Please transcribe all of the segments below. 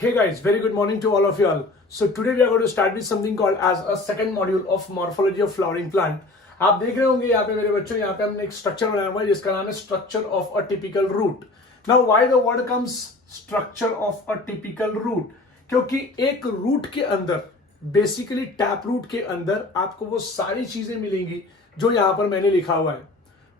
Hey guys, very good morning to all of you all. So today we are going to start with something called as a second module of morphology of flowering plant. आप देख रहे होंगे यहाँ पे मेरे बच्चों, यहाँ पे हमने एक स्ट्रक्चर बनाया हुआ है जिसका नाम है structure of a typical root. Now why the word comes structure of a typical root? क्योंकि एक रूट के अंदर, बेसिकली टैप रूट के अंदर आपको वो सारी चीजें मिलेंगी जो यहाँ पर मैंने लिखा हुआ है.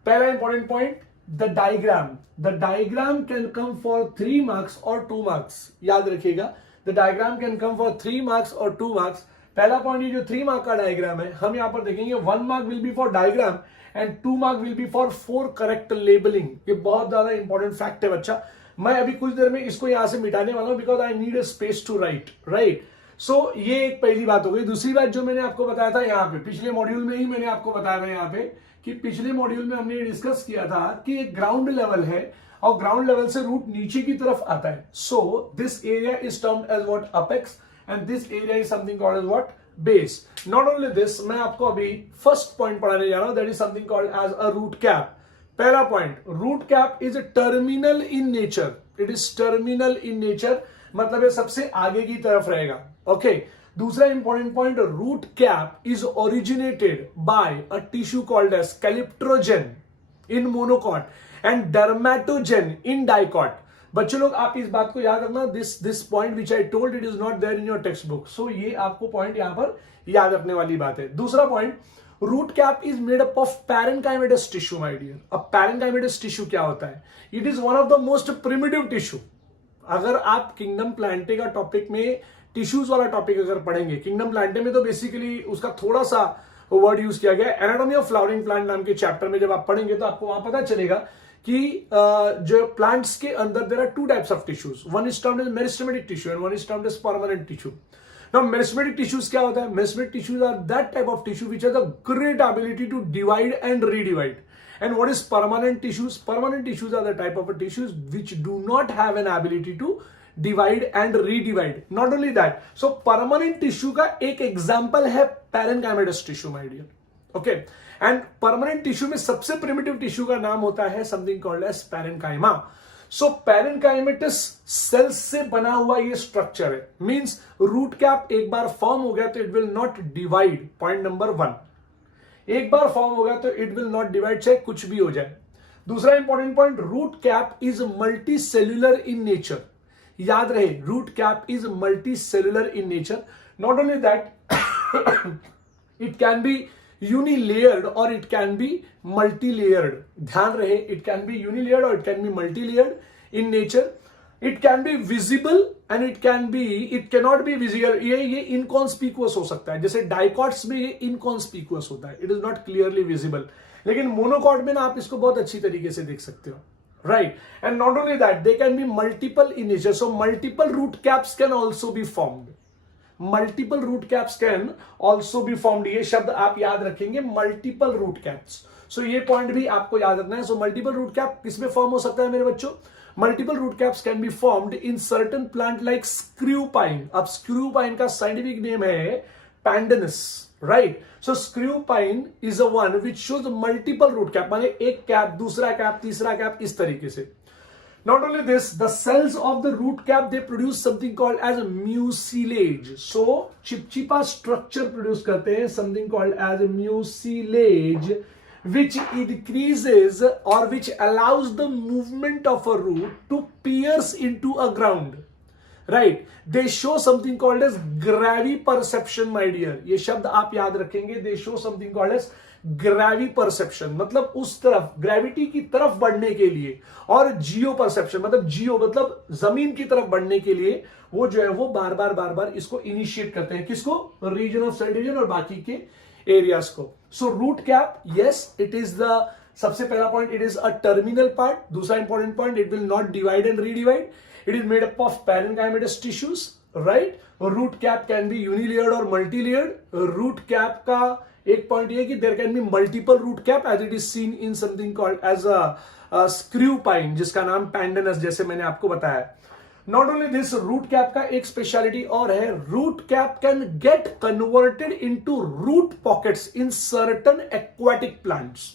पहला important point, the diagram. The diagram can come for 3 marks और 2 मार्क्स. याद रखिएगा, the diagram can come for 3 marks और 2 मार्क्स. पहला पॉइंट, ये जो 3 मार्क का डायग्राम है, हम यहां पर देखेंगे 1 mark will be for diagram and 2 mark will be for 4 correct labelling. ये बहुत ज्यादा इंपॉर्टेंट फैक्ट है बच्चा. मैं अभी कुछ देर में इसको यहां से मिटाने वाला हूं because I need a space to write. So ये एक पहली बात हो गई. दूसरी बात जो मैंने आपको बताया था यहाँ पे, पिछले मॉड्यूल में ही मैंने आपको बताया था यहाँ पे कि पिछले मॉड्यूल में हमने डिस्कस किया था कि एक ग्राउंड लेवल है और ग्राउंड लेवल से रूट नीचे की तरफ आता है. So this area is termed as what? Apex. And this area is something called as what? Base. Not only this, मैं आपको अभी फर्स्ट पॉइंट पढ़ाने जा रहा हूं, that is something called as a root cap. पहला point, root cap is terminal in nature. It is terminal in nature, मतलब ये सबसे आगे की तरफ रहेगा. ओके. दूसरा important point, root cap is originated bye a tissue called as calyptrogen in monocot and dermatogen in dicot. बच्चों लोग, आप इस बात को याद रखना, this point which I told, it is not there in your text book. So ये आपको पॉइंट यहां पर याद रखने वाली बात है. दूसरा point, root cap is made up of parenchymatous tissue. My dear, अब पैरेन्काइमेटस टिश्यू क्या होता है? It is one of the most primitive tissue. अगर आप किंगडम प्लांटे का टॉपिक में टिश्यूज वाला टॉपिक अगर पढ़ेंगे, किंगडम प्लांटे में तो बेसिकली उसका थोड़ा सा वर्ड यूज किया गया. एनाटॉमी ऑफ फ्लावरिंग प्लांट नाम के चैप्टर में जब आप पढ़ेंगे तो आपको वहां पता चलेगा कि जो प्लांट्स के अंदर there are 2 types of tissues. One is termed as meristematic tissue and one is termed as permanent tissue. Now meristematic tissues क्या होता है? Meristematic tissues are that type of tissue which has a great ability to divide and redivide. And what is permanent tissues? Permanent tissues are the type of tissues which do not have an ability to divide and redivide. Not only that, so permanent tissue का एक example है parenchymatous tissue, my dear. Okay, and permanent tissue में सबसे primitive tissue का नाम होता है something called as parenchyma. So parenchymatous cells से बना हुआ ये structure है. Means root cap एक बार form हो गया तो it will not divide. Point number 1. एक बार फॉर्म हो गया तो इट विल नॉट डिवाइड, चाहे कुछ भी हो जाए. दूसरा important point, root cap is multicellular in nature. याद रहे, root cap is multicellular in nature. Not only that, it can be unilayered और it can be multilayered. ध्यान रहे, इट कैन बी यूनिलेयर्ड और it can be multilayered in nature. It can be visible and it cannot be visible. ये inconspicuous हो सकता है. जैसे dicots में ये इनकॉन्स्पिकुअस होता है, it is not clearly visible. लेकिन मोनोकॉट में ना आप इसको बहुत अच्छी तरीके से देख सकते हो, right. And not only that, they can be multiple in nature. So multiple root caps can also be formed. Multiple root caps can also be formed. ये शब्द आप याद रखेंगे, मल्टीपल रूट कैप्स. सो ये पॉइंट भी आपको याद रखना है. सो मल्टीपल रूट कैप किसमें फॉर्म हो सकता है मेरे बच्चों? Multiple root caps can be formed in certain plant like screw pine. अब screw pine का scientific name है pandanus, right? So screw pine is a one which shows multiple root cap. माने एक कैप, दूसरा कैप, तीसरा cap, इस तरीके से. Not only this, the cells of the root cap they produce something called as mucilage. So चिपचिपा structure produce करते हैं something called as mucilage, which increases or which allows the movement of a root to pierce into a ground, right? They show something called as graviperception, my dear. ये शब्द आप याद रखेंगे. They show something called as graviperception, मतलब उस तरफ, gravity की तरफ बढ़ने के लिए, और जियो परसेप्शन मतलब जियो मतलब जमीन की तरफ बढ़ने के लिए वो जो है वो बार बार इसको इनिशिएट करते हैं. किसको? रीजन ऑफ सेल डिवीजन और बाकी के एरियाज को. So root cap, yes, it is the सबसे पहला point, it is a terminal part. दूसरा important point, it will not divide and redivide. It is made up of parenchymatous tissues, right. Root cap can be unilayered और multilayered. Root cap का एक point ये कि there can be multiple root cap as it is seen in something called as a screw pine, जिसका नाम pandanus, जैसे मैंने आपको बताया. Not only this, root cap का एक स्पेशलिटी और है, root cap can get converted into root pockets in certain aquatic plants,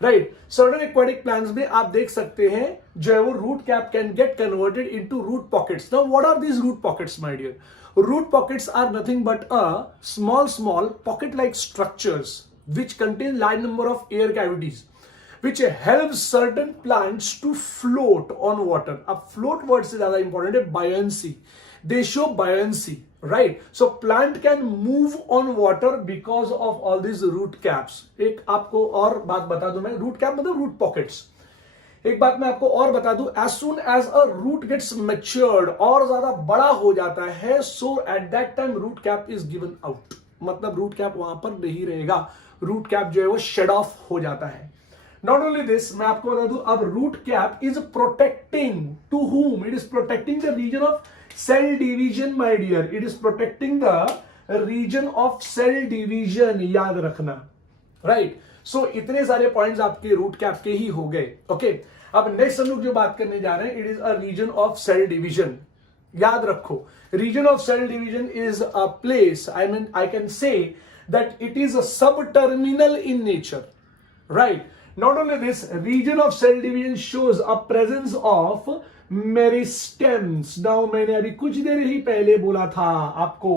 right. Certain aquatic plants में आप देख सकते हैं जो है वो root cap can get converted into root pockets. Now what are these root pockets my dear? Root pockets are nothing but a small pocket like structures which contain large number of air cavities which helps certain plants to float on water. अब float word से ज्यादा important है buoyancy. They show buoyancy, right? So plant can move on water because of all these root caps. एक आपको और बात बता दूं मैं, root cap मतलब root pockets. एक बात मैं आपको और बता दूं, as soon as a root gets matured और ज्यादा बड़ा हो जाता है, so at that time root cap is given out. मतलब root cap वहां पर नहीं रहेगा, root cap जो है वो shed off हो जाता है. Not only this, मैं आपको बता दूं, अब root cap is protecting to whom? It is protecting the region of cell division, my dear. It is protecting the region of cell division. याद रखना, right? So इतने सारे पॉइंट्स आपके रूट कैप के ही हो गए. ओके, अब नेक्स्ट हम लोग जो बात करने जा रहे हैं, it is a region of cell division. याद रखो, region of cell division is a place, I can say that it is a subterminal in nature, right? Not only this, region of cell division shows a presence of meristems. Now मैंने अभी कुछ देर ही पहले बोला था आपको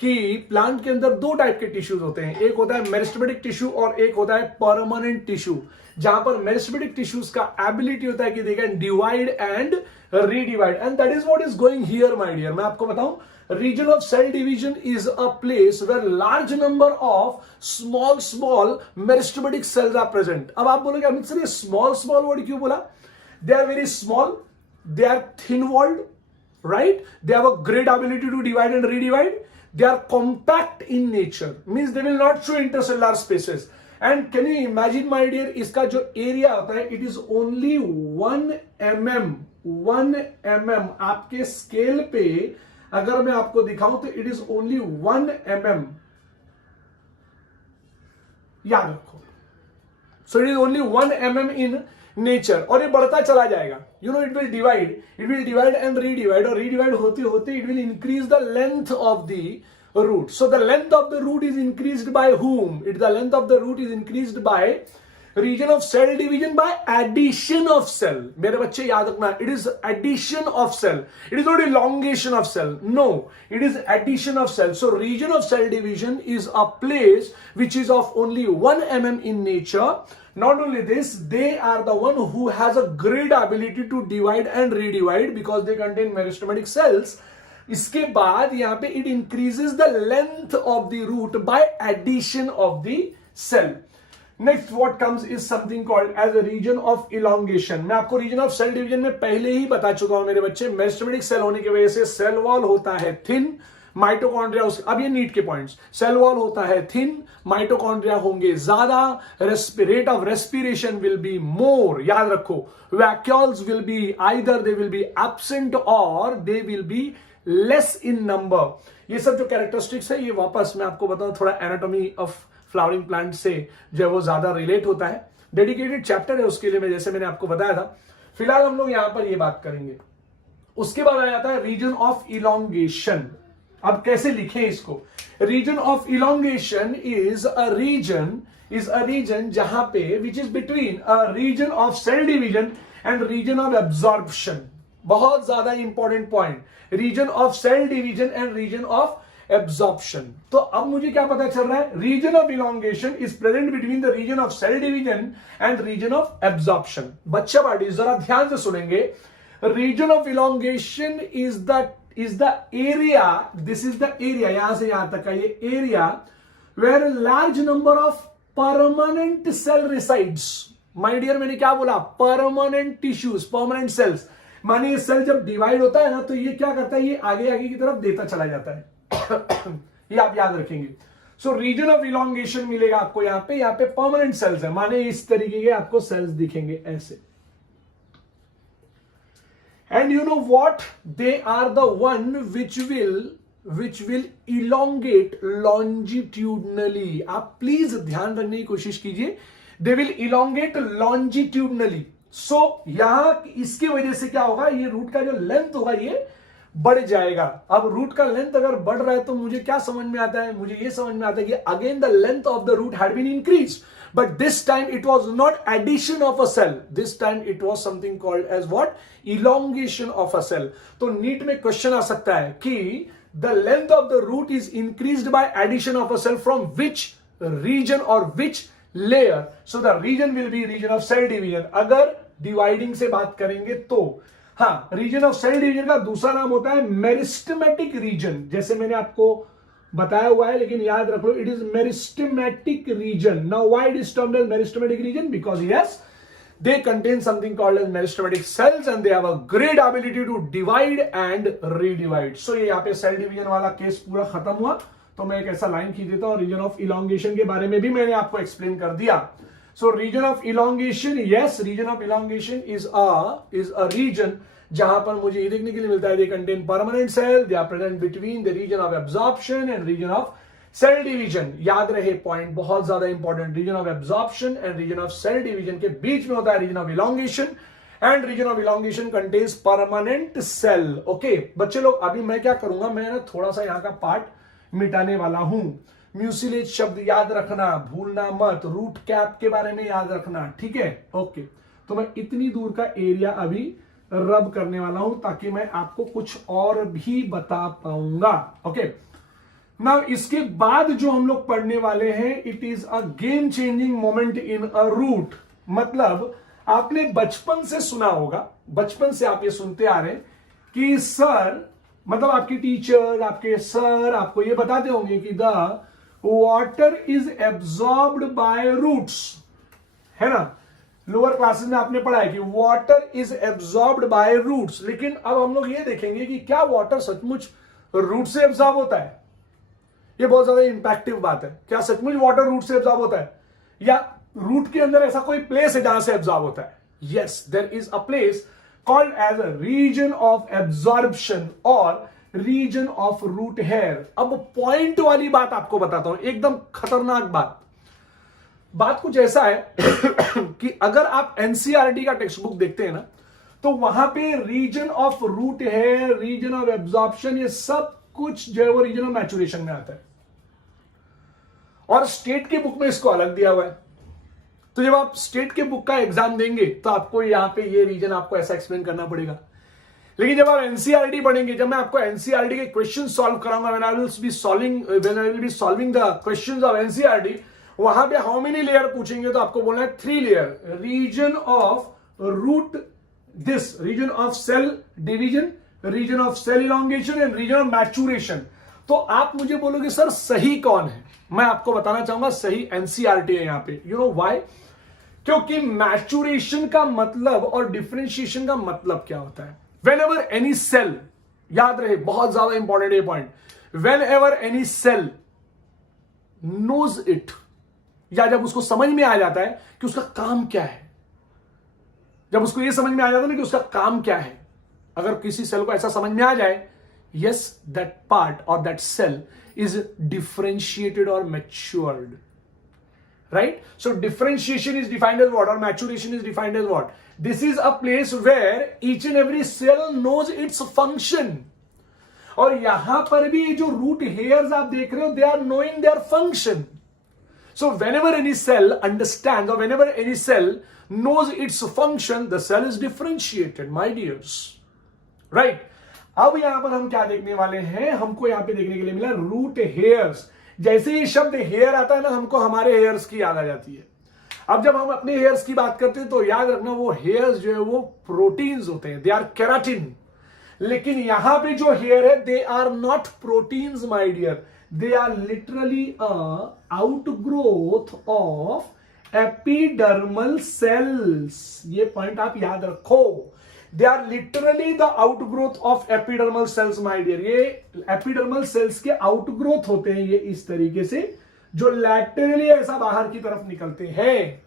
कि plant के अंदर दो टाइप के टिश्यूज होते हैं. एक होता है मेरिस्टेमेटिक टिश्यू और एक होता है परमानेंट टिश्यू. जहां पर मेरिस्टेमेटिक टिश्यूज का एबिलिटी होता है कि they can divide and redivide, and that is what is going here my dear. मैं आपको बताऊं, region of cell division is a place where large number of small meristematic cells are present. अब आप बोलोगे Amit sir ये small word क्यों बोला? They are very small, they are thin walled, right? They have a great ability to divide and redivide. They are compact in nature, means they will not show intercellular spaces. And can you imagine my dear, इसका जो area होता है, it is only 1 mm. आपके scale पे अगर मैं आपको दिखाऊं तो इट इज ओनली 1 mm. याद रखो, so it is only 1 mm in nature. और ये बढ़ता चला जाएगा. You know, it will divide and redivide, और रीडिवाइड होते होते it will increase the length of the root. So the length of the root is increased by whom? The length of the root is increased by region of cell division by addition of cell. मेरे बच्चे याद रखना, it is addition of cell. It is not elongation of cell. No, it is addition of cell. So region of cell division is a place which is of only 1 mm in nature. Not only this, they are the one who has a great ability to divide and redivide because they contain meristematic cells. इसके बाद यहाँ पे it increases the length of the root by addition of the cell. Next, what comes is something called as a region of elongation. मैं आपको region of cell division में पहले ही बता चुका हूं मेरे बच्चे. मेरिस्टेमेटिक सेल होने की वजह से सेल वॉल होता है थिन, माइटोकॉन्ड्रिया अब ये नीट के पॉइंट्स. सेल वॉल होता है थिन, माइटोकॉन्ड्रिया होंगे ज्यादा, rate of respiration will be more. याद रखो, vacuoles will be either they will be absent और they will be less in number. ये सब जो कैरेक्टरिस्टिक्स है, ये वापस मैं आपको बताऊं, थोड़ा एनाटॉमी ऑफ फ्लावरिंग प्लांट से जो है वो ज्यादा रिलेट होता है. डेडिकेटेड चैप्टर है उसके लिए, जैसे मैंने आपको बताया था. फिलहाल हम लोग यहां पर ये बात करेंगे. उसके बाद आ जाता है रीजन ऑफ इलोंगेशन. अब कैसे लिखें इसको? Region of elongation is a region जहां पे which is between a region of cell division and region of absorption. बहुत ज्यादा important point, region of cell division and region of absorption. तो अब मुझे क्या पता चल रहा है? Region of elongation is present between the region of cell division and region of absorption. बच्चा पार्टी जरा ध्यान से सुनेंगे. Region of elongation is the area, this is the area, यहां से यहां तक का ये area where large number of permanent cell resides. My dear, मैंने क्या बोला? Permanent tissues, permanent cells. मानिए ये सेल जब डिवाइड होता है ना, तो ये क्या करता है? ये आगे की तरफ देता चला जाता है. ये आप याद रखेंगे. सो रीजन ऑफ इलोंगेशन मिलेगा आपको यहां पे परमानेंट सेल्स है, माने इस तरीके के आपको सेल्स दिखेंगे ऐसे. And you know what, they are the one which will elongate longitudinally. आप प्लीज ध्यान रखने की कोशिश कीजिए. They will elongate लॉन्जिट्यूडनली. सो यहां इसकी वजह से क्या होगा? ये रूट का जो लेंथ होगा ये बढ़ जाएगा. अब रूट का लेंथ अगर बढ़ रहा है तो मुझे क्या समझ में आता है? मुझे ये समझ में आता है कि again the length of the root had been increase but this time it was not addition of a cell, this time it was something called as what, elongation of a cell. तो NEET में question आ सकता है कि the length of the root is increased by addition of a cell from which region or which layer. So the region will be region of cell division. अगर dividing से बात करेंगे तो हाँ, रीजन ऑफ सेल डिवीजन का दूसरा नाम होता है मेरिस्टेमेटिक रीजन, जैसे मैंने आपको बताया हुआ है, लेकिन याद रख लो it is meristematic region. Now why it is termed as meristematic region? Because yes, they contain something called as meristematic cells and they have a great ability to divide and redivide. So ये यहाँ पे cell division वाला case पूरा खत्म हुआ. तो मैं एक ऐसा लाइन खींच देता हूँ. रीजन ऑफ इलोंगेशन के बारे में भी मैंने आपको एक्सप्लेन कर दिया. So region of elongation, yes, region of elongation is a region जहां पर मुझे ये देखने के लिए मिलता है, they contain permanent cell, they are present between the region of absorption and region of cell division. याद रहे पॉइंट बहुत ज्यादा important. region of absorption and region of cell division के बीच में होता है region of elongation, and region of elongation contains permanent cell. Okay, बच्चे लोग, अभी मैं क्या करूंगा, मैं ना थोड़ा सा यहाँ का पार्ट मिटाने वाला हूं. म्यूसिलेज शब्द याद रखना, भूलना मत. रूट कैप के बारे में याद रखना, ठीक है? ओके, तो मैं इतनी दूर का एरिया अभी रब करने वाला हूं ताकि मैं आपको कुछ और भी बता पाऊंगा. ओके, नाउ इसके बाद जो हम लोग पढ़ने वाले हैं, it is a game changing moment in a root. मतलब आपने बचपन से सुना होगा, बचपन से आप ये सुनते आ रहे हैं कि सर, मतलब आपकी टीचर, आपके सर आपको ये बताते होंगे कि the water is absorbed by roots, है ना? लोअर क्लासेस में आपने पढ़ा है कि water is absorbed by roots. लेकिन अब हम लोग ये देखेंगे कि क्या वाटर सचमुच रूट से एब्जॉर्ब होता है? ये बहुत ज्यादा इंपैक्टिव बात है. क्या सचमुच वाटर रूट से एब्जॉर्ब होता है, या रूट के अंदर ऐसा कोई प्लेस है जहां से एब्जॉर्ब होता है? Yes, there is a place called as a region of absorption और रीजन ऑफ रूट हेयर. अब पॉइंट वाली बात आपको बताता हूं, एकदम खतरनाक बात. बात कुछ ऐसा है कि अगर आप एनसीईआरटी का टेक्स्ट बुक देखते हैं ना, तो वहां पे region of root hair, region of absorption, ये सब कुछ जो है वो रीजन ऑफ मैचुरेशन में आता है. और स्टेट के बुक में इसको अलग दिया हुआ है. तो जब आप स्टेट के बुक का एग्जाम देंगे तो आपको यहां पे ये रीजन आपको ऐसा एक्सप्लेन करना पड़ेगा. लेकिन जब आप एनसीईआरटी पढ़ेंगे, जब मैं आपको एनसीईआरटी के क्वेश्चन सॉल्व कराऊंगा, when I will be solving the questions of NCERT, वहां पे हाउ मेनी लेयर पूछेंगे तो आपको बोलना है 3 layer. Region of root, this region of cell division, region of cell elongation and region of maturation. तो आप मुझे बोलोगे सर सही कौन है? मैं आपको बताना चाहूंगा सही एनसीईआरटी है यहां पे. You know why? क्योंकि मैचुरेशन का मतलब और डिफरेंशिएशन का मतलब क्या होता है? Whenever any cell, याद रहे बहुत ज्यादा इंपॉर्टेंट ये point, whenever any cell knows it, या जब उसको समझ में आ जाता है कि उसका काम क्या है, जब उसको ये समझ में आ जाता है ना कि उसका काम क्या है, अगर किसी सेल को ऐसा समझ में आ जाए, yes, that part or that cell is differentiated or matured, right? So differentiation is defined as what, or maturation is defined as what? This is a place where each and every cell knows its function. और यहां पर भी जो root hairs आप देख रहे हो, they are knowing their function. So whenever any cell understands or whenever any cell knows its function, the cell is differentiated, my dears. Right? अब यहां पर हम क्या देखने वाले हैं? हमको यहां पे देखने के लिए मिला रूट हेयर्स. जैसे ये शब्द हेयर आता है ना, हमको हमारे हेयर्स की याद आ जाती है. अब जब हम अपने हेयर्स की बात करते हैं तो याद रखना वो हेयर्स जो है वो प्रोटीन्स होते हैं, दे आर केराटिन. लेकिन यहां पे जो हेयर है, they are not proteins my dear, they are literally outgrowth of epidermal cells. ये पॉइंट आप याद रखो. They are literally the outgrowth of epidermal cells my dear. ये एपिडर्मल सेल्स के आउटग्रोथ होते हैं, ये इस तरीके से जो लैटरली ऐसा बाहर की तरफ निकलते हैं.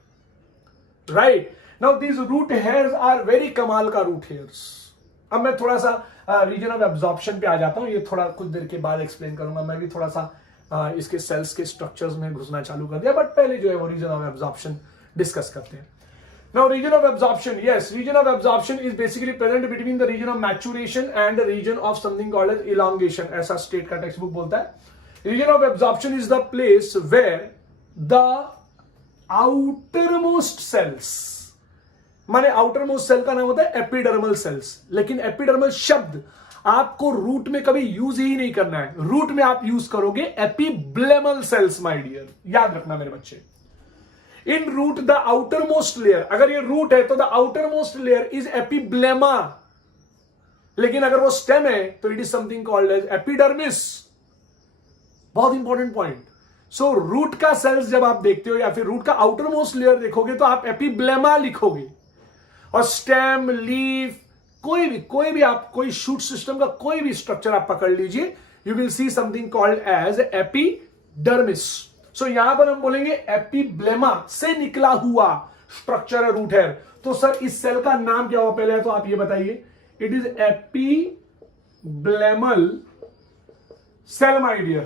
Right now these root hairs are very कमाल का रूट हेयर्स. अब मैं थोड़ा सा रीजन ऑफ एब्जॉर्प्शन पे आ जाता हूं. ये थोड़ा कुछ देर के बाद एक्सप्लेन करूंगा. मैं भी थोड़ा सा इसके सेल्स के स्ट्रक्चर्स में घुसना चालू कर दिया, बट पहले जो है वो रीजन ऑफ एब्जॉर्प्शन डिस्कस करते हैं. Now region of absorption, yes, region of absorption is basically present between the region of maturation and region of something called as elongation. ऐसा स्टेट का टेक्स्ट बुक बोलता है. Region of absorption is the place where the outermost cells, माने outermost cell का नाम होता है epidermal cells. लेकिन एपिडर्मल शब्द आपको रूट में कभी यूज ही नहीं करना है, रूट में आप यूज करोगे एपिब्लेमल सेल्स माय डियर, याद रखना मेरे बच्चे। In root the outermost layer, अगर ये रूट है तो the outermost layer is epiblema, लेकिन अगर वो स्टेम है तो it is something called as epidermis. बहुत इंपॉर्टेंट पॉइंट। सो रूट का सेल्स जब आप देखते हो या फिर रूट का आउटर मोस्ट लेयर देखोगे तो आप एपिब्लेमा लिखोगे, और स्टेम, लीफ, कोई भी आप कोई शूट सिस्टम का कोई भी स्ट्रक्चर आप पकड़ लीजिए, you will see something called as epidermis. So यहां पर हम बोलेंगे एपिब्लेमा से निकला हुआ स्ट्रक्चर है रूट हेयर। तो सर इस सेल का नाम क्या हुआ पहले, तो आप ये बताइए। It is epiblemal cell, my dear.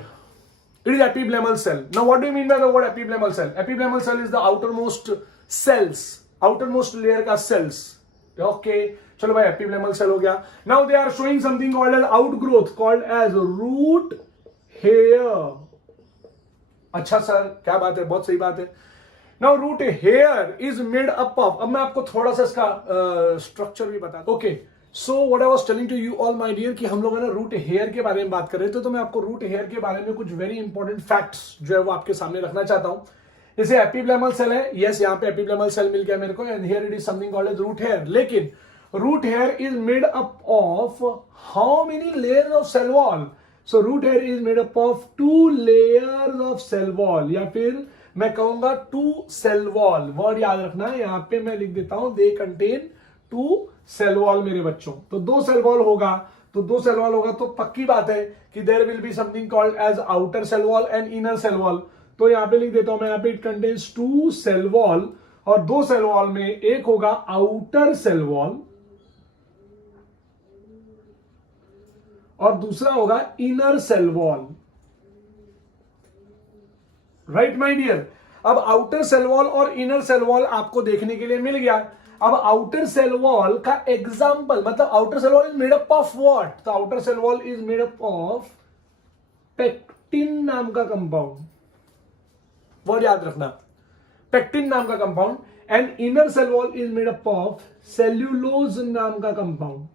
It is epiblemal cell. Now, what do you mean by the word epiblemal cell? Epiblemal cell is the outermost cells, outermost layer का cells. Okay. चलो भाई epiblemal cell हो गया. Now they are showing something called as outgrowth, called as root hair. अच्छा sir, क्या बात है, बहुत सही बात है. Now root hair is made up of. अब मैं आपको थोड़ा सा इसका स्ट्रक्चर भी बता दूं. Okay. So what I was telling to you all my dear कि हम लोग है ना रूट हेयर के बारे में बात कर रहे थे, तो मैं आपको रूट हेयर के बारे में कुछ वेरी इंपॉर्टेंट फैक्ट्स जो है वो आपके सामने रखना चाहता हूं। जैसे एपिब्लेमल सेल है, यस यहाँ पे एपिब्लेमल सेल मिल गया मेरे को, and here it is something called as root hair. लेकिन root hair is made up of how many layers of cell wall? So root hair is made up of 2 layers of cell wall, या फिर मैं कहूंगा 2 cell wall. Word याद रखना है, यहां पे मैं लिख देता हूं, दे कंटेन 2 सेल वॉल मेरे बच्चों। तो 2 सेल वॉल होगा, तो 2 सेल वॉल होगा तो पक्की बात है कि there will be something called as outer cell wall and inner cell wall. तो यहां पे लिख देता हूं मैं, यहां पे इट कंटेन्स 2 सेल वॉल, और 2 सेल वॉल में एक होगा आउटर सेल वॉल और दूसरा होगा inner cell wall. Right my dear. अब आउटर सेल वॉल और इनर सेल वॉल आपको देखने के लिए मिल गया। अब आउटर सेल वॉल का एग्जाम्पल, मतलब outer cell wall is made up of what? तो outer cell wall is made up of pectin नाम का कंपाउंड, वर्ड याद रखना, पेक्टिन नाम का compound. And inner cell wall is made up of cellulose नाम का कंपाउंड।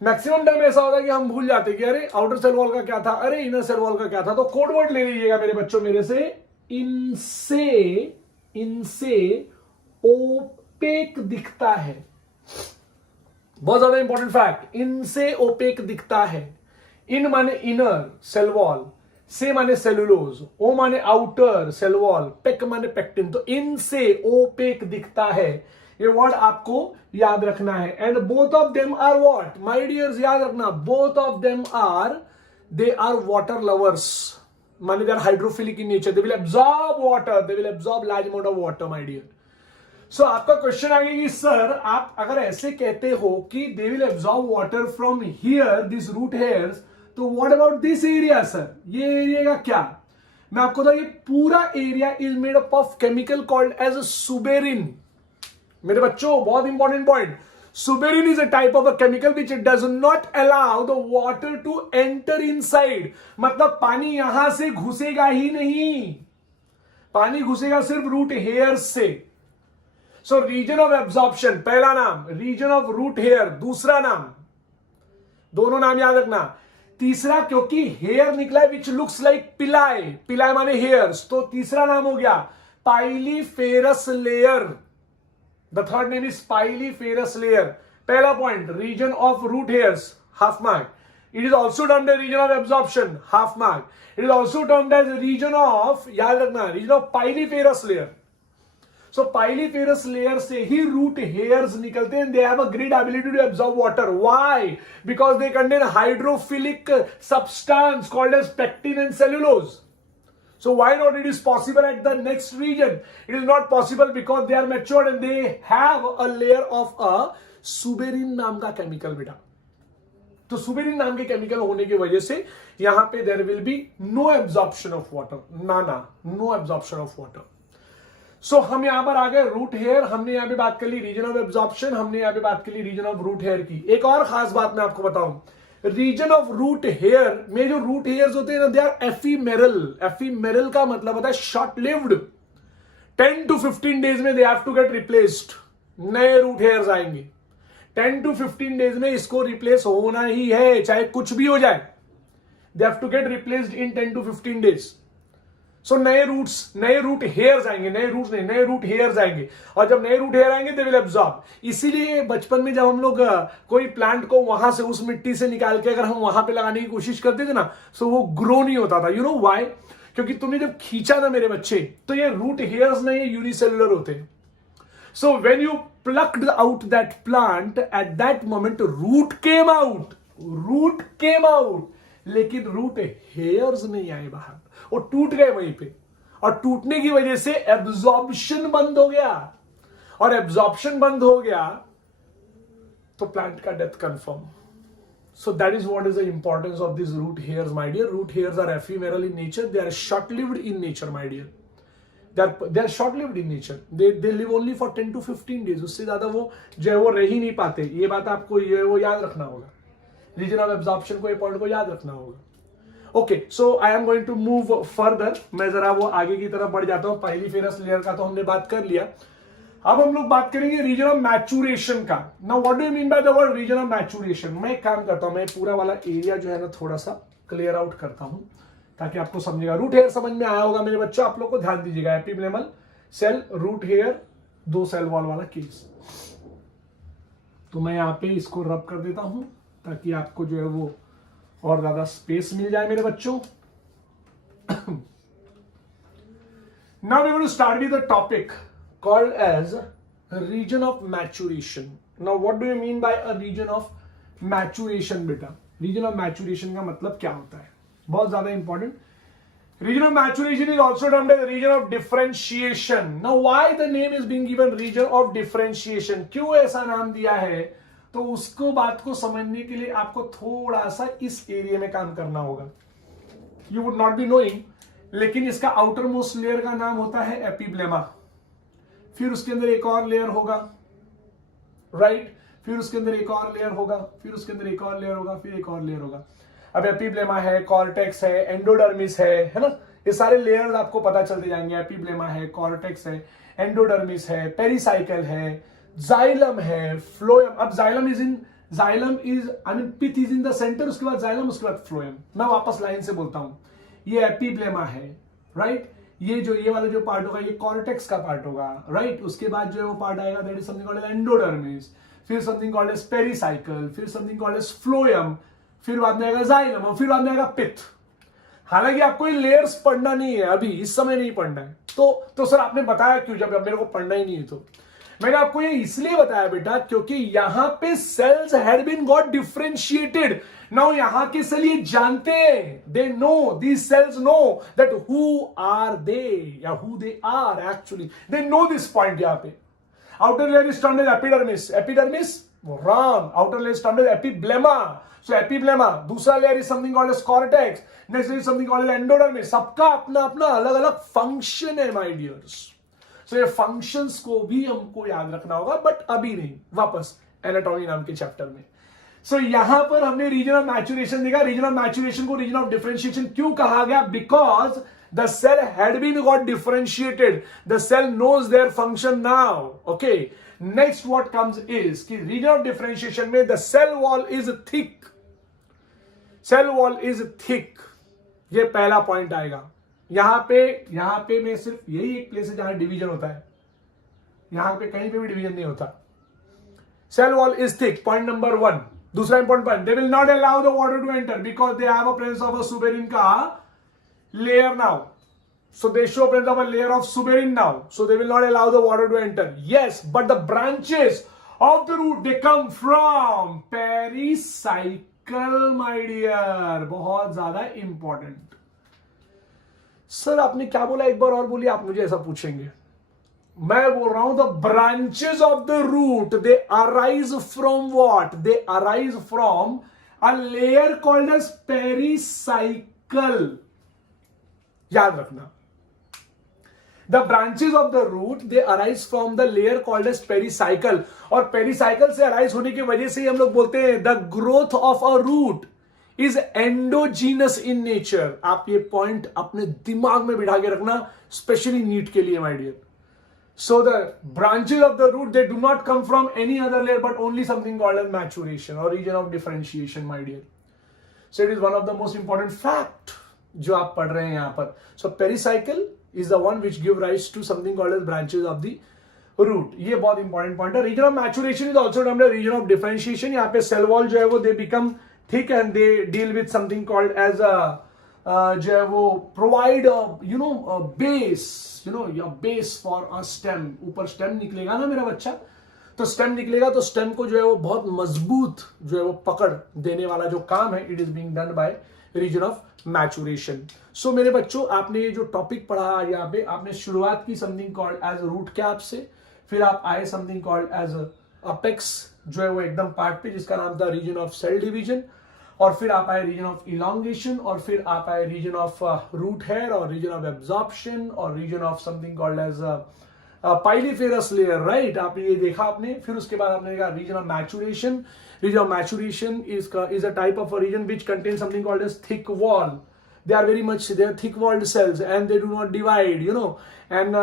मैक्सिमम टाइम ऐसा होता है कि हम भूल जाते हैं कि अरे आउटर सेल वॉल का क्या था, अरे इनर सेल वॉल का क्या था। तो कोड वर्ड ले लीजिएगा मेरे बच्चों मेरे से, इनसे ओपेक दिखता है। बहुत ज्यादा इंपॉर्टेंट फैक्ट, इनसे ओपेक दिखता है। इन माने इनर सेल वॉल, से माने सेलुलोज, ओ माने आउटर सेल वॉल, पेक माने पेक्टिन। तो इनसे ओपेक दिखता है, ये वर्ड आपको याद रखना है। And both of them are what my dears, याद रखना, both of them are, they are water lovers, माने they are hydrophilic in nature, they will absorb water, they will absorb large amount of water my dear. So आपका question आएगा कि sir आप अगर ऐसे कहते हो कि they will absorb water from here this root hairs, तो what about this area sir, ये एरिया का क्या? मैं आपको बताऊं, ये पूरा area is made up of chemical called as suberin. मेरे बच्चों बहुत important point, suberin is a type of a chemical which does not allow the water to enter inside. मतलब पानी यहां से घुसेगा ही नहीं, पानी घुसेगा सिर्फ रूट हेयर से। सो रीजन ऑफ एब्जॉर्प्शन पहला नाम, रीजन ऑफ रूट हेयर दूसरा नाम, दोनों नाम याद रखना। तीसरा, क्योंकि हेयर निकला है विच लुक्स लाइक पिलाई, पिलाई माने हेयर्स, तो तीसरा नाम हो गया piliferous layer. The third name is piliferous layer. पहला point, region of root hairs, half mark. It is also termed as region of absorption, half mark. It is also termed as region of, याद रखना, region of piliferous layer. So piliferous layer से ही root hairs निकलते हैं, they have a great ability to absorb water. Why? Because they contain hydrophilic substance called as pectin and cellulose. So why not it is possible at the next region? It is not possible because they are matured and they have a layer of a suberin नाम का chemical बेटा। तो suberin नाम के chemical होने की वजह से यहां पे there will be no absorption of water, no absorption of water. So हम यहां पर आ गए रूट हेयर, हमने यहां पे बात कर ली रीजन ऑफ एब्जॉर्प्शन, हमने यहां पे बात कर ली रीजन ऑफ रूट हेयर की। एक और खास बात मैं आपको बताऊं, रीजन ऑफ रूट हेयर में जो रूट हेयर्स होते हैं ना, दे आर एफीमेरल। एफीमेरल का मतलब होता है शॉर्ट लिव्ड, 10 to 15 डेज में they have to get replaced, नए रूट हेयर्स आएंगे। 10 to 15 डेज में इसको रिप्लेस होना ही है, चाहे कुछ भी हो जाए। They have to get replaced in 10 to 15 days. So नए रूट हेयर्स आएंगे, नए रूट हेयर्स आएंगे, और जब नए रूट हेयर आएंगे दे विल एब्जॉर्ब। इसीलिए बचपन में जब हम लोग कोई प्लांट को वहां से उस मिट्टी से निकाल के अगर हम वहां पे लगाने की कोशिश करते थे ना, सो वो ग्रो नहीं होता था। You know why? क्योंकि तुमने जब खींचा ना मेरे बच्चे, तो ये रूट हेयर्स नहीं, ये यूनिसेलुलर होते हैं। So when you plucked out that plant, at that moment root came out, लेकिन रूट हेयर्स नहीं आए बाहर, वो टूट गए वहीं पे, और टूटने की वजह से एब्जॉर्प्शन बंद हो गया, और एब्जॉर्प्शन बंद हो गया तो प्लांट का death confirm. So that is what is the importance of this root hairs my dear. Root hairs are ephemeral in nature, they are short lived in nature my dear, they are short lived in nature, they live only for 10 to 15 days, उससे ज्यादा वो जो है वो रह ही नहीं पाते। ये बात आपको ये वो याद रखना होगा, रीजन ऑफ एब्जॉर्प्शन को, ये पॉइंट को याद रखना होगा। Okay, so I am going to move further, मैं जरा वो आगे की तरफ बढ़ जाता हूं। पहली फेरस लेयर का तो हमने बात कर लिया, अब हम लोग बात करेंगे रीजन ऑफ मैचुरेशन का। Now what do you mean by the word region of maturation? मैं एक काम करता हूं, मैं पूरा वाला एरिया जो है ना थोड़ा सा क्लियर आउट करता हूं, ताकि आपको समझेगा। रूट हेयर समझ में आया होगा मेरे बच्चों, आप लोग को ध्यान दीजिएगा। Epiblemal cell, root hair, 2 cell wall वाला केस। तो मैं यहां पे इसको रब कर देता हूं ताकि आपको जो है वो और ज्यादा स्पेस मिल जाए मेरे बच्चों। Now we will start with the topic called as region of maturation. Now what do you mean by a region of maturation? बेटा, रीजन ऑफ मैचुरेशन का मतलब क्या होता है? बहुत ज्यादा important. Region of maturation is also termed as region of differentiation. Now why the name is being given region of differentiation? क्यों ऐसा नाम दिया है? तो उसको बात को समझने के लिए आपको थोड़ा सा इस एरिया में काम करना होगा। You would not be knowing, लेकिन इसका आउटर मोस्ट लेयर का नाम होता है एपिब्लेमा। फिर उसके अंदर एक और लेयर होगा, राइट? फिर उसके अंदर एक और लेयर होगा, फिर उसके अंदर एक और लेयर होगा, फिर एक और लेयर होगा। अब एपिब्लेमा है, कॉर्टेक्स है, एंडोडर्मिस है ना? ये सारे लेयर्स आपको पता चलते जाएंगे। एपिब्लेमा है, कॉर्टेक्स है, एंडोडर्मिस है, पेरिसाइकल है, जाइलम है, फ्लोएम। अब xylem is I mean pith is in the centre, उसके बाद जाइलम, उसके बाद फ्लोएम। मैं वापस लाइन से बोलता हूं, ये एपिब्लेमा है, राइट? ये वाला जो पार्ट होगा ये कॉर्टेक्स का पार्ट होगा, राइट? उसके बाद जो है वो पार्ट आएगा, that is something called as endodermis, फिर समथिंग कॉल्ड एज पेरिसाइकल, फिर समथिंग कॉल्ड एज फ्लोएम, फिर बाद में आएगा जाइलम, और फिर बाद में आएगा पिथ। हालांकि आपको ये लेयर्स पढ़ना नहीं है, अभी इस समय नहीं पढ़ना है। तो सर आपने बताया क्यों, जब मेरे को पढ़ना ही नहीं है? तो मैंने आपको ये इसलिए बताया बेटा, क्योंकि यहां पे cells had been got differentiated. Now यहां के सेल ये जानते हैं, they know, these cells know that who are they, या who they are actually, they know this point. यहां पे outer layer is termed as epidermis, epidermis wrong, outer layer is termed as epiblema. So epiblema, दूसरा layer is something called as cortex, next is something called as endodermis. सबका अपना अपना अलग अलग function है my dears. So ये functions को भी हमको याद रखना होगा, बट अभी नहीं, वापस एनाटॉमी नाम के चैप्टर में। सो यहां पर हमने रीजन ऑफ मैचुरेशन देखा। रीजन ऑफ मैचुरेशन को रीजन ऑफ डिफरेंशिएशन क्यों कहा गया? Because the cell had been got differentiated, the cell knows their function now. Okay, next what comes is कि region of differentiation में the cell wall is thick, cell wall is thick, ये पहला point आएगा। यहां पे मैं सिर्फ यही एक प्लेस है जहां डिवीजन होता है, यहां पे कहीं पे भी डिवीजन नहीं होता। Cell wall is thick, point number 1। दूसरा important point, they will not allow the water to enter because they have a presence of a suberin का layer now. So they show presence of a layer of suberin now. So they will not allow the water to enter. Yes, but the branches of the root, they come from pericycle, my dear. बहुत ज्यादा important. Sir आपने क्या बोला, एक बार और बोलिए, आप मुझे ऐसा पूछेंगे। मैं बोल रहा हूं the branches of the root, they arise from what? They arise from a layer called as pericycle. याद रखना, the branches of the root they arise from the layer called as pericycle, और पेरिसाइकल से arise होने की वजह से ही हम लोग बोलते हैं the growth of a root is endogenous in nature. आप ये पॉइंट अपने दिमाग में बिठा के रखना, स्पेशली नीट के लिए my dear. So the branches of the root, they do not come from any other layer but only something called as maturation or region of differentiation, my dear. So it is one of the most important fact जो आप पढ़ रहे हैं यहाँ पर. So pericycle is the one which give rise to something called as branches of the root. ये बहुत important point है. Region of maturation is also termed as region of differentiation. यहाँ पे cell wall जो है वो they become thick and they deal with something called as a जो है वो provide a base, a base for a stem. ऊपर stem निकलेगा ना मेरा बच्चा, तो स्टेम निकलेगा तो स्टेम को जो है वो बहुत मजबूत जो है वो पकड़ देने वाला जो काम है, it is being done by region of maturation. So मेरे बच्चों, आपने ये जो टॉपिक पढ़ा यहाँ पे, आपने शुरुआत की something called as root cap से, फिर आप आए समथिंग कॉल्ड एज अपेक्स जो है वो एकदम पार्ट पे जिसका नाम था रीजन ऑफ सेल डिवीजन, और फिर आप आए रीजन ऑफ इलॉन्गेशन, और फिर आप आए रीजन ऑफ रूट हेयर, और रीजन ऑफ एब्जॉर्प्शन, और region of something called as piliferous layer, right. आपने ये देखा आपने. फिर उसके बाद आपने देखा region of maturation. Region of maturation is a type of a region which contains something called as thick wall. They are very much, they are thick walled cells and they do not divide, and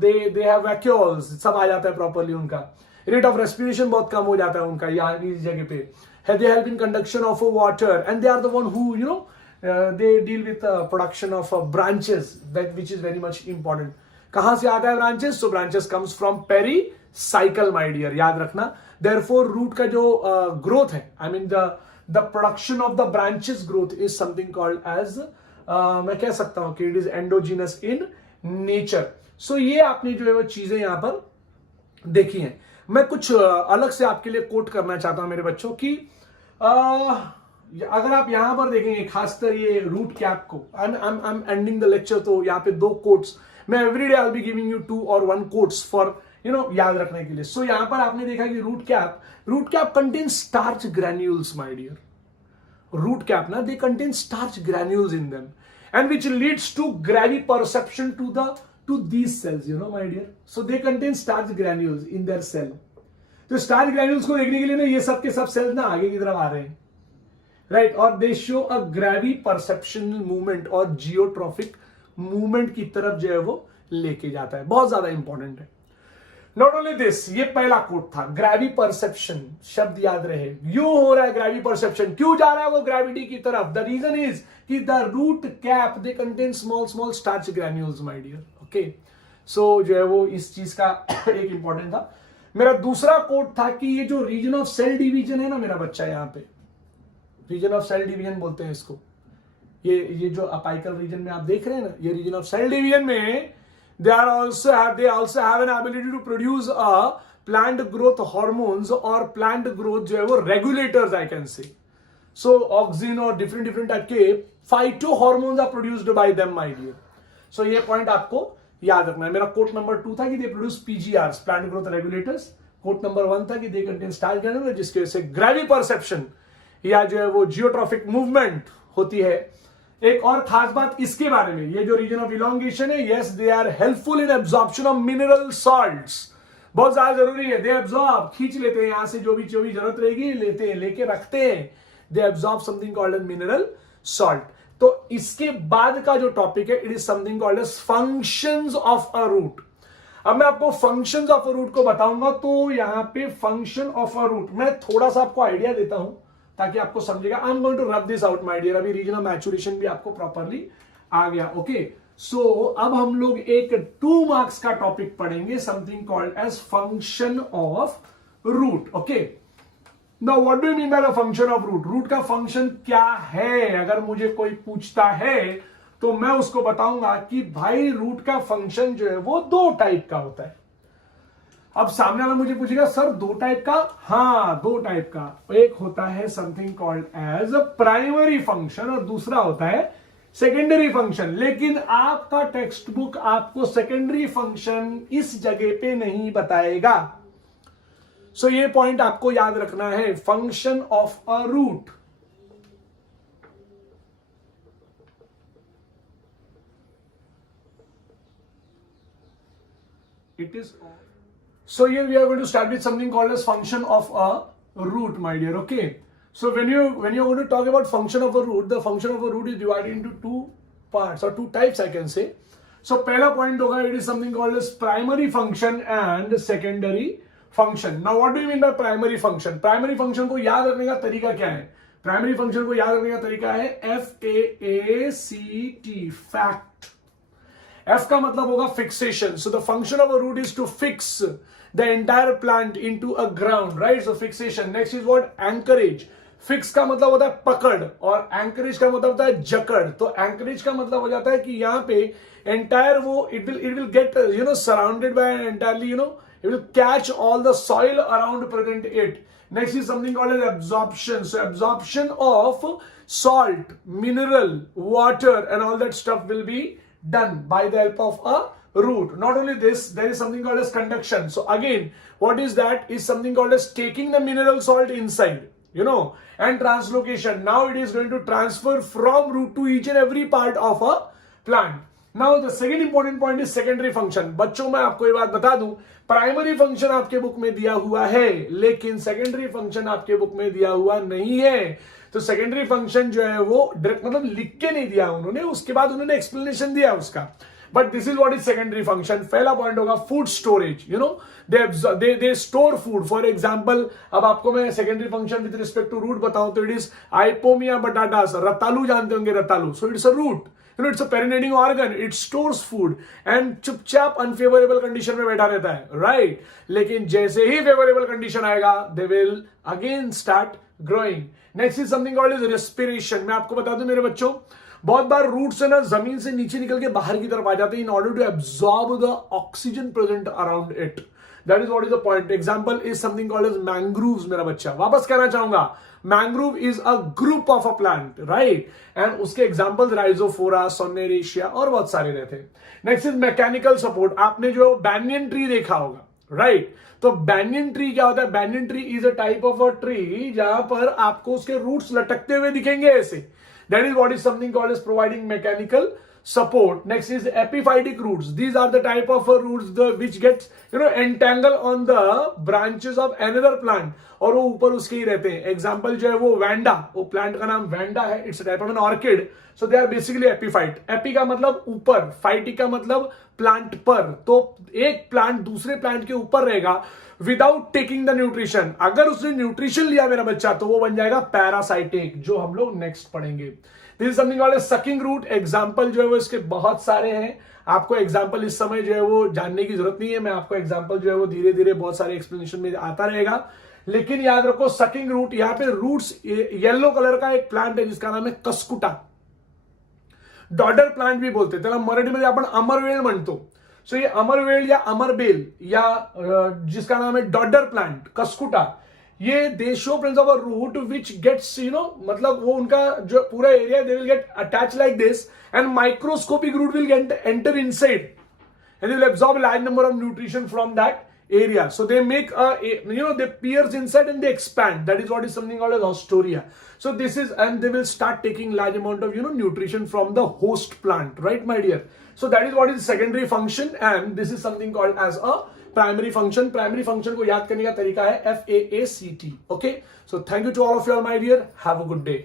they have vacuoles. सब आ जाता है properly उनका. Rate of respiration बहुत कम हो जाता है उनका यहाँ इस जगह पे. They help in conduction of water and they are the one who they deal with production of branches, that which is very much important. कहां से आता है branches? So branches comes from pericycle, my dear, याद रखना. Therefore root का जो growth है, I mean the production of the branches growth is something called as, मैं कह सकता हूं कि it is endogenous in nature. So ये आपने जो है वो चीजें यहां पर देखी हैं. मैं कुछ अलग से आपके लिए कोट करना चाहता हूं मेरे बच्चों की. अगर आप यहां पर देखेंगे खासकर ये रूट कैप को, I am ending the lecture, तो यहाँ पे दो कोट्स मैं every day I be giving you 2 or 1 quotes for याद रखने के लिए. सो यहां पर आपने देखा कि root cap contain starch granules, my dear. Root cap ना, they contain starch granules in them and which leads to gravity perception to these cells, my dear. So they contain starch granules in their cell. तो starch granules को देखने के लिए ना ये सब के सब सेल्स ना आगे की तरफ आ रहे हैं, राइट. और दे शो अ ग्रेवी परसेप्शनल मूवमेंट और जियोट्रॉफिक मूवमेंट की तरफ जो है वो लेके जाता है. बहुत ज्यादा इंपॉर्टेंट है. नॉट ओनली दिस, ये पहला कोट था. ग्रेवी परसेप्शन शब्द याद रहे. क्यों हो रहा है ग्रेवी परसेप्शन? क्यों जा रहा है वो ग्रेविटी की तरफ? द रीजन इज कि the root cap they contain small starch granules, my dear. Okay, so जो है वो इस चीज का एक इंपॉर्टेंट था. मेरा दूसरा कोट था कि ये जो रीजन ऑफ सेल डिवीजन है ना मेरा बच्चा, यहाँ पे रीजन ऑफ सेल डिवीजन बोलते हैं इसको. ये जो अपाइकल रीजन में आप देख रहे हैं ना, ये रीजन ऑफ सेल डिवीजन में they also have an ability to produce a plant growth hormones or plant growth जो है वो regulators, I can say. So auxin और different type के phyto hormones are produced by them, my dear. So ये point आपको याद रखना है. मेरा कोट नंबर 2 था कि they produce PGRs, plant growth regulators. Quote number 1 था कि they contain starch granules, जिसकी वजह से gravity perception या जो है वो जियोट्रॉफिक मूवमेंट होती है. एक और खास बात इसके बारे में, ये जो रीजन ऑफ इलॉन्गेशन है, yes they are helpful in absorption of mineral salts. बहुत ज्यादा जरूरी है. दे एब्जॉर्ब, खींच लेते हैं यहां से जो भी जरूरत रहेगी, लेते हैं, लेके रखते हैं. They absorb something called as mineral salt. तो इसके बाद का जो टॉपिक है, it is something called as functions of a root. अब मैं आपको फंक्शंस ऑफ अ रूट को बताऊंगा. तो यहां पे फंक्शन ऑफ अ रूट मैं थोड़ा सा आपको आइडिया देता हूं ताकि आपको समझेगा. I am going to rub this out, my dear. अभी रीजन ऑफ मैचुरेशन भी आपको प्रॉपरली आ गया. ओके, सो अब हम लोग एक 2 मार्क्स का टॉपिक पढ़ेंगे, something called as function of root. Okay, now what do you mean by the function of root? Root का फंक्शन क्या है? अगर मुझे कोई पूछता है तो मैं उसको बताऊंगा कि भाई रूट का फंक्शन जो है वो 2 टाइप का होता है. अब सामने वाला मुझे पूछेगा सर 2 टाइप का? हाँ, 2 टाइप का. एक होता है something called as primary function और दूसरा होता है सेकेंडरी फंक्शन. लेकिन आपका टेक्स्ट बुक आपको सेकेंडरी फंक्शन इस जगह पे नहीं बताएगा. सो ये पॉइंट आपको याद रखना है. Function of a root, it is. So here we are going to start with something called as function of a root, my dear. Okay. So when you're going to talk about function of a root, the function of a root is divided into 2 parts or 2 types, I can say. So पहला point होगा it is something called as primary function and secondary function. Now what do you mean by primary function? Primary function को याद रखने का तरीका क्या है? Primary function को याद रखने का तरीका है FAACT, फैक्ट. F का मतलब होगा fixation. So the function of a root is to fix the entire plant into a ground, right? So fixation. Next is what? Anchorage. Fix का मतलब होता है पकड़ और एंकरेज का मतलब होता है जकड़. तो एंकरेज का मतलब हो जाता है कि यहां पे एंटायर वो it will get surrounded by entirely it will catch all the soil around present it. Next is something called as absorption. So absorption of salt, mineral, water and all that stuff will be done by the help of a root. Not only this, there is something called as conduction. So again, what is that? Is something called as taking the mineral salt inside, and translocation. Now it is going to transfer from root to each and every part of a plant. Now the second important point is secondary function. बच्चों मैं आपको ये बात बता दूं, primary function आपके book में दिया हुआ है लेकिन सेकेंडरी फंक्शन आपके बुक में दिया हुआ नहीं है. तो सेकेंडरी फंक्शन जो है वो डायरेक्ट मतलब लिख के नहीं दिया उन्होंने, उसके बाद उन्होंने एक्सप्लेनेशन दिया उसका. But this is what is secondary function. पहला पॉइंट होगा food storage. They store food. For example अब आपको मैं secondary function with respect to root बताऊं तो इट इज आइपोमिया बटाटास. रतालू जानते होंगे, रतालू. So it's a root. It's a perinating organ. It stores food and चुपचाप unfavorable condition में बैठा रहता है, right? लेकिन जैसे ही favorable condition आएगा, they will again start growing. Next is something called as respiration. मैं आपको बता दूं मेरे बच्चों, बहुत बार रूट्स है ना जमीन से नीचे निकल के बाहर की तरफ आ जाते हैं in order to absorb the oxygen present around it. That is what is the point. Example is something called as mangroves. मेरा बच्चा वापस कहना चाहूंगा, mangrove is a group of a plant, right? And उसके एग्जांपल्स राइजोफोरा, सोनेरेशिया और बहुत सारे रहते हैं. Next is mechanical support. आपने जो बैनियन ट्री देखा होगा, राइट? तो बैनियन ट्री क्या होता है? Banyan tree is a type of a tree जहां पर आपको उसके रूट्स लटकते हुए दिखेंगे ऐसे. That is what is something called as providing mechanical support. Next is epiphytic roots. These are the type of roots which gets entangle on the branches of another plant और वो ऊपर उसके ही रहते हैं. एग्जाम्पल जो है वो वैंडा, वो प्लांट का नाम वैंडा है. It's type of an orchid. So they are basically epiphyte. Epi का मतलब ऊपर, फाइटिक का मतलब प्लांट पर. तो एक प्लांट दूसरे प्लांट के ऊपर रहेगा विदाउट टेकिंग द न्यूट्रिशन. अगर उसने न्यूट्रिशन लिया मेरा बच्चा तो वो बन जाएगा पैरासाइटिक, जो हम लोग नेक्स्ट पढ़ेंगे. This is something called as sucking root. Example जो है वो इसके बहुत सारे हैं. आपको एग्जांपल इस समय जो है वो जानने की जरूरत नहीं है. मैं आपको एग्जांपल जो है वो धीरे धीरे बहुत सारे एक्सप्लेनेशन में आता रहेगा. लेकिन याद रखो सकिंग रूट, यहां पे रूट्स येलो कलर का एक प्लांट है जिसका नाम है कस्कुटा. डॉडर प्लांट भी बोलते. त्याला मराठीमध्ये आपण अमरवेल म्हणतो. सो ये अमरवेल या अमरबेल या जिसका नाम है डॉडर प्लांट, कस्कुटा, ये they show presence of a root which gets मतलब वो उनका जो पूरा area they will get attach like this and microscopic root will get enter inside and they will absorb large number of nutrition from that area. So they make they pierce inside and they expand. That is what is something called as haustoria. So this is, and they will start taking large amount of nutrition from the host plant, right my dear? So that is what is secondary function and this is something called as a primary function. Primary function को याद करने का तरीका है FAACT. Okay, so thank you to all of you all my dear. Have a good day.